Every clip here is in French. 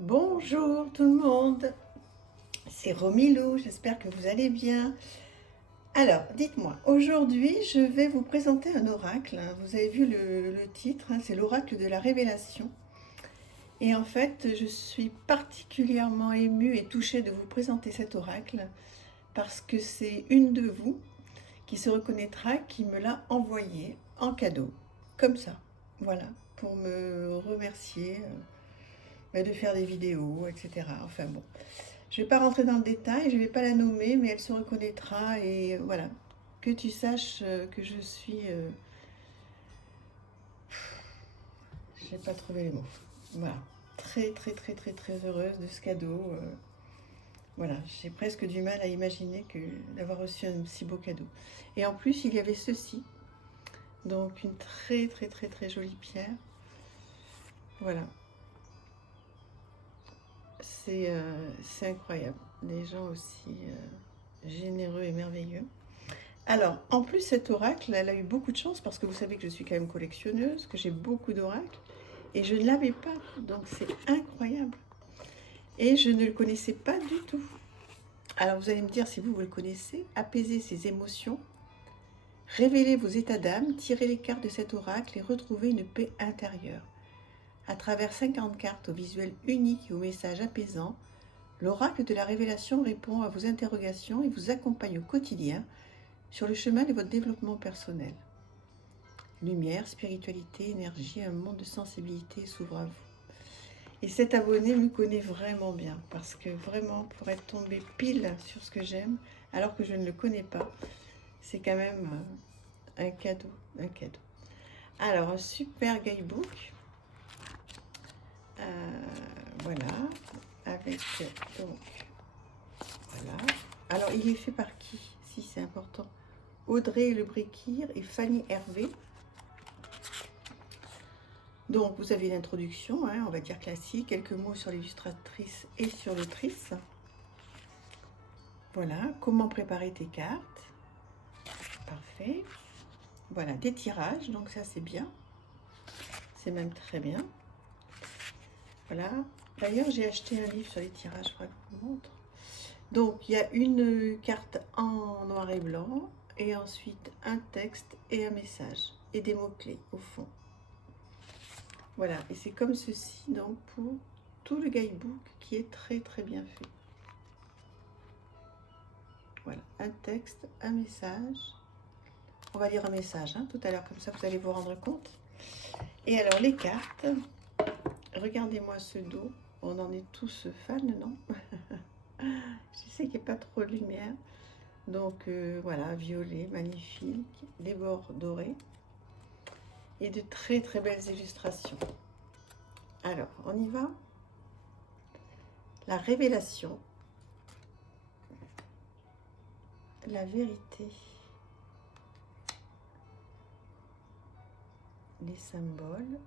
Bonjour tout le monde, c'est Romilou, j'espère que vous allez bien. Alors, dites-moi, aujourd'hui je vais vous présenter un oracle. Vous avez vu le titre, c'est l'oracle de la révélation. Et en fait, je suis particulièrement émue et touchée de vous présenter cet oracle parce que c'est une de vous qui se reconnaîtra qui me l'a envoyé en cadeau, comme ça, voilà, pour me remercier de faire des vidéos, etc. Enfin bon. Je ne vais pas rentrer dans le détail, je ne vais pas la nommer, mais elle se reconnaîtra et voilà. Que tu saches que je suis... je n'ai pas trouvé les mots. Voilà. Très, très, très, très, très heureuse de ce cadeau. Voilà, j'ai presque du mal à imaginer d'avoir reçu un si beau cadeau. Et en plus, il y avait ceci. Donc, une très, très, très, très jolie pierre. Voilà. C'est incroyable. Les gens aussi généreux et merveilleux. Alors, en plus, cet oracle, elle a eu beaucoup de chance parce que vous savez que je suis quand même collectionneuse, que j'ai beaucoup d'oracles et je ne l'avais pas. Donc, c'est incroyable. Et je ne le connaissais pas du tout. Alors, vous allez me dire si vous le connaissez, apaiser ses émotions, révéler vos états d'âme, tirer les cartes de cet oracle et retrouver une paix intérieure. À travers 50 cartes au visuel unique et au message apaisant, l'oracle de la révélation répond à vos interrogations et vous accompagne au quotidien sur le chemin de votre développement personnel. Lumière, spiritualité, énergie, un monde de sensibilité s'ouvre à vous. Et cet abonné me connaît vraiment bien parce que vraiment pour être tombé pile sur ce que j'aime alors que je ne le connais pas, c'est quand même un cadeau, un cadeau. Alors un super guidebook, voilà, avec donc voilà. Alors il est fait par qui? Si c'est important. Audrey Lebréquire et Fanny Hervé. Donc, vous avez une introduction, on va dire classique, quelques mots sur l'illustratrice et sur l'autrice. Voilà, comment préparer tes cartes. Parfait. Voilà, des tirages, donc ça c'est bien. C'est même très bien. Voilà. D'ailleurs, j'ai acheté un livre sur les tirages, je crois que je vous montre. Donc, il y a une carte en noir et blanc, et ensuite un texte et un message, et des mots-clés au fond. Voilà, et c'est comme ceci donc pour tout le guidebook qui est très très bien fait. Voilà, un texte, un message. On va lire un message tout à l'heure, comme ça vous allez vous rendre compte. Et alors les cartes, regardez-moi ce dos, on en est tous fans, non? Je sais qu'il n'y a pas trop de lumière. Donc voilà, violet, magnifique, des bords dorés et de très très belles illustrations. Alors, on y va. La révélation, la vérité, les symboles,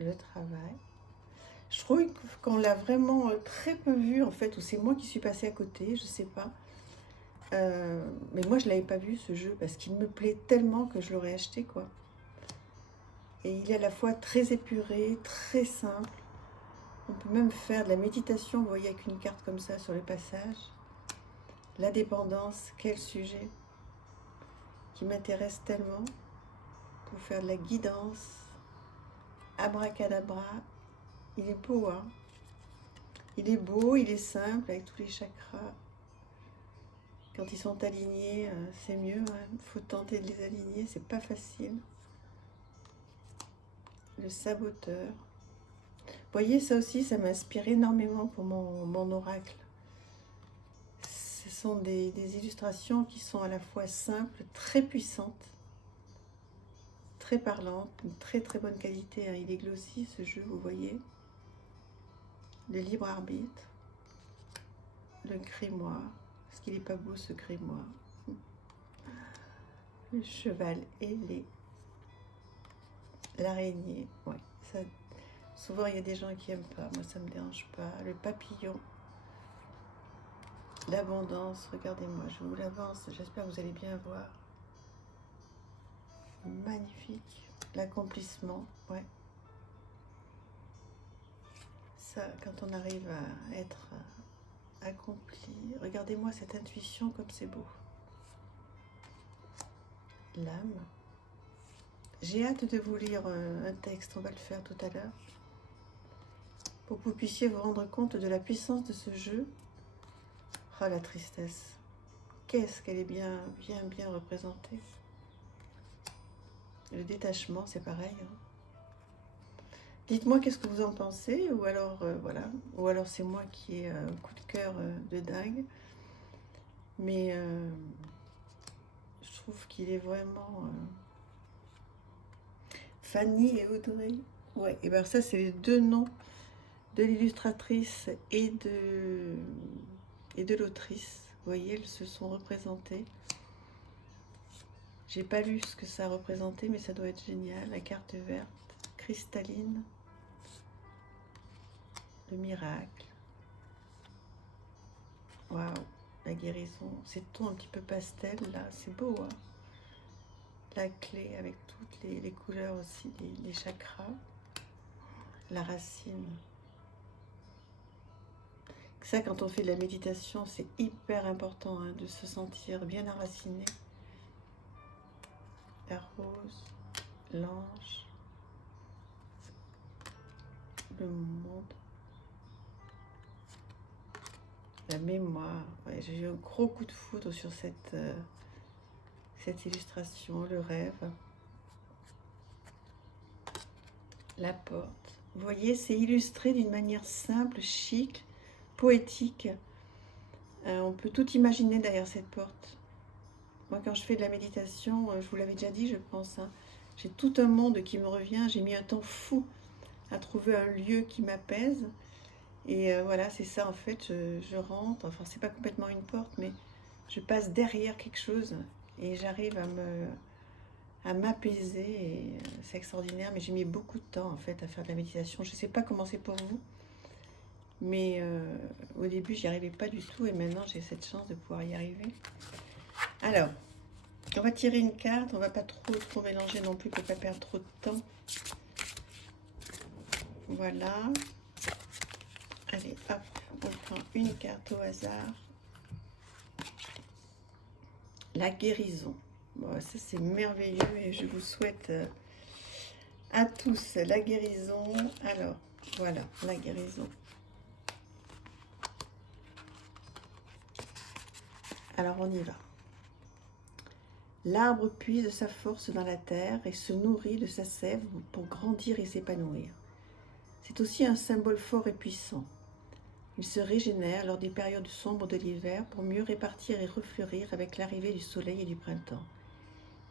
le travail. Je trouve qu'on l'a vraiment très peu vu en fait, ou c'est moi qui suis passée à côté, je sais pas. Mais moi je l'avais pas vu ce jeu parce qu'il me plaît tellement que je l'aurais acheté quoi. Et il est à la fois très épuré, très simple. On peut même faire de la méditation, vous voyez, avec une carte comme ça sur le passage. La dépendance, quel sujet qui m'intéresse tellement pour faire de la guidance. Abracadabra, il est beau, hein. Il est beau, il est simple avec tous les chakras. Quand ils sont alignés, c'est mieux. Il faut tenter de les aligner, c'est pas facile. Le saboteur. Vous voyez, ça aussi, ça m'inspire énormément pour mon oracle. Ce sont des illustrations qui sont à la fois simples, très puissantes, très parlantes, une très très bonne qualité. Il est glossy ce jeu, vous voyez. Le libre arbitre, le grimoire. Est-ce qu'il n'est pas beau ce grimoire? Le cheval ailé, l'araignée, ouais, ça, souvent il y a des gens qui n'aiment pas, moi ça me dérange pas. Le papillon, l'abondance, regardez-moi, je vous l'avance, j'espère que vous allez bien voir. Magnifique, l'accomplissement, ouais. ça, quand on arrive à être accompli. Regardez-moi cette intuition comme c'est beau. L'âme. J'ai hâte de vous lire un texte, on va le faire tout à l'heure, pour que vous puissiez vous rendre compte de la puissance de ce jeu. Oh, la tristesse. Qu'est-ce qu'elle est bien représentée. Le détachement, c'est pareil. Hein. Dites-moi qu'est-ce que vous en pensez, ou alors, voilà, ou alors c'est moi qui ai un coup de cœur de dingue. Mais je trouve qu'il est vraiment... Fanny et Audrey. Ouais, et bien ça, c'est les deux noms de l'illustratrice et de l'autrice. Vous voyez, elles se sont représentées. J'ai pas lu ce que ça représentait, mais ça doit être génial. La carte verte, cristalline, le miracle. Waouh, la guérison. Ces tons un petit peu pastel, là, c'est beau, hein. La clé avec toutes les couleurs aussi, les chakras. La racine. Ça, quand on fait de la méditation, c'est hyper important hein, de se sentir bien enraciné. La rose, l'ange, le monde, la mémoire. Ouais, j'ai eu un gros coup de foudre sur cette illustration, le rêve, la porte. Vous voyez, c'est illustré d'une manière simple, chic, poétique. On peut tout imaginer derrière cette porte. Moi, quand je fais de la méditation, je vous l'avais déjà dit, je pense, hein, j'ai tout un monde qui me revient. J'ai mis un temps fou à trouver un lieu qui m'apaise. Et voilà, c'est ça, en fait, je rentre. Enfin, c'est pas complètement une porte, mais je passe derrière quelque chose et j'arrive à m'apaiser. Et c'est extraordinaire, mais j'ai mis beaucoup de temps, en fait, à faire de la méditation. Je sais pas comment c'est pour vous, mais au début, j'y arrivais pas du tout. Et maintenant, j'ai cette chance de pouvoir y arriver. Alors, on va tirer une carte, on va pas trop mélanger non plus pour pas perdre trop de temps. Voilà. Allez, hop, on prend une carte au hasard. La guérison. Bon, ça c'est merveilleux et je vous souhaite à tous la guérison. Alors, voilà, la guérison. Alors, on y va. L'arbre puise sa force dans la terre et se nourrit de sa sève pour grandir et s'épanouir. C'est aussi un symbole fort et puissant. Il se régénère lors des périodes sombres de l'hiver pour mieux répartir et refleurir avec l'arrivée du soleil et du printemps.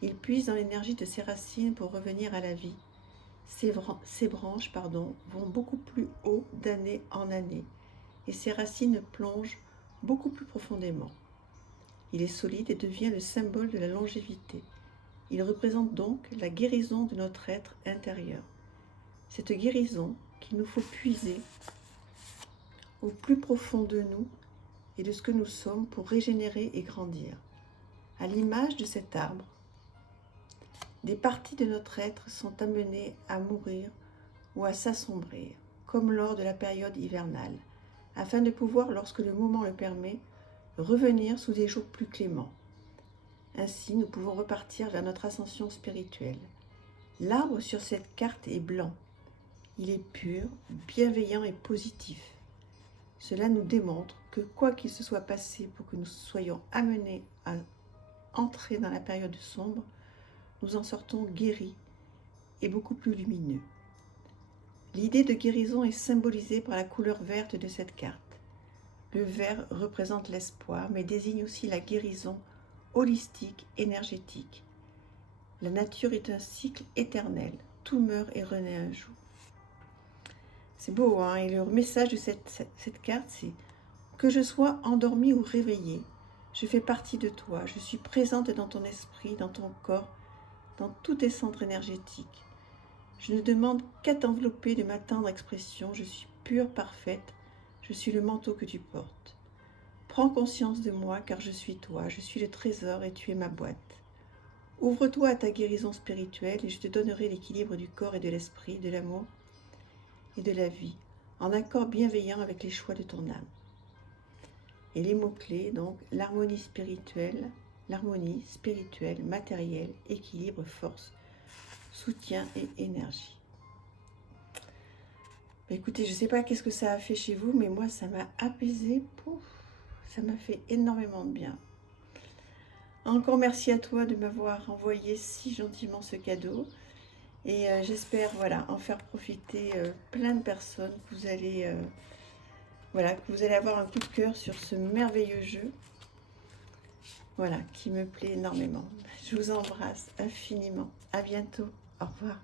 Il puise dans l'énergie de ses racines pour revenir à la vie. Ses branches vont beaucoup plus haut d'année en année et ses racines plongent beaucoup plus profondément. Il est solide et devient le symbole de la longévité. Il représente donc la guérison de notre être intérieur. Cette guérison qu'il nous faut puiser au plus profond de nous et de ce que nous sommes pour régénérer et grandir. À l'image de cet arbre, des parties de notre être sont amenées à mourir ou à s'assombrir, comme lors de la période hivernale, afin de pouvoir, lorsque le moment le permet, revenir sous des jours plus cléments. Ainsi, nous pouvons repartir vers notre ascension spirituelle. L'arbre sur cette carte est blanc. Il est pur, bienveillant et positif. Cela nous démontre que quoi qu'il se soit passé pour que nous soyons amenés à entrer dans la période sombre, nous en sortons guéris et beaucoup plus lumineux. L'idée de guérison est symbolisée par la couleur verte de cette carte. Le vert représente l'espoir, mais désigne aussi la guérison holistique, énergétique. La nature est un cycle éternel. Tout meurt et renaît un jour. C'est beau, hein? Et le message de cette carte, c'est que je sois endormi ou réveillé, je fais partie de toi, je suis présente dans ton esprit, dans ton corps, dans toutes tes centres énergétiques. Je ne demande qu'à t'envelopper de ma tendre expression, je suis pure, parfaite, je suis le manteau que tu portes. Prends conscience de moi car je suis toi, je suis le trésor et tu es ma boîte. Ouvre-toi à ta guérison spirituelle et je te donnerai l'équilibre du corps et de l'esprit, de l'amour et de la vie. en accord bienveillant avec les choix de ton âme. Et les mots-clés, donc, l'harmonie spirituelle, matérielle, équilibre, force, soutien et énergie. Écoutez, je ne sais pas qu'est-ce que ça a fait chez vous, mais moi, ça m'a apaisé. Pouf, ça m'a fait énormément de bien. Encore merci à toi de m'avoir envoyé si gentiment ce cadeau. Et j'espère voilà, en faire profiter plein de personnes, que vous allez, voilà, que vous allez avoir un coup de cœur sur ce merveilleux jeu. Voilà, qui me plaît énormément. Je vous embrasse infiniment. À bientôt. Au revoir.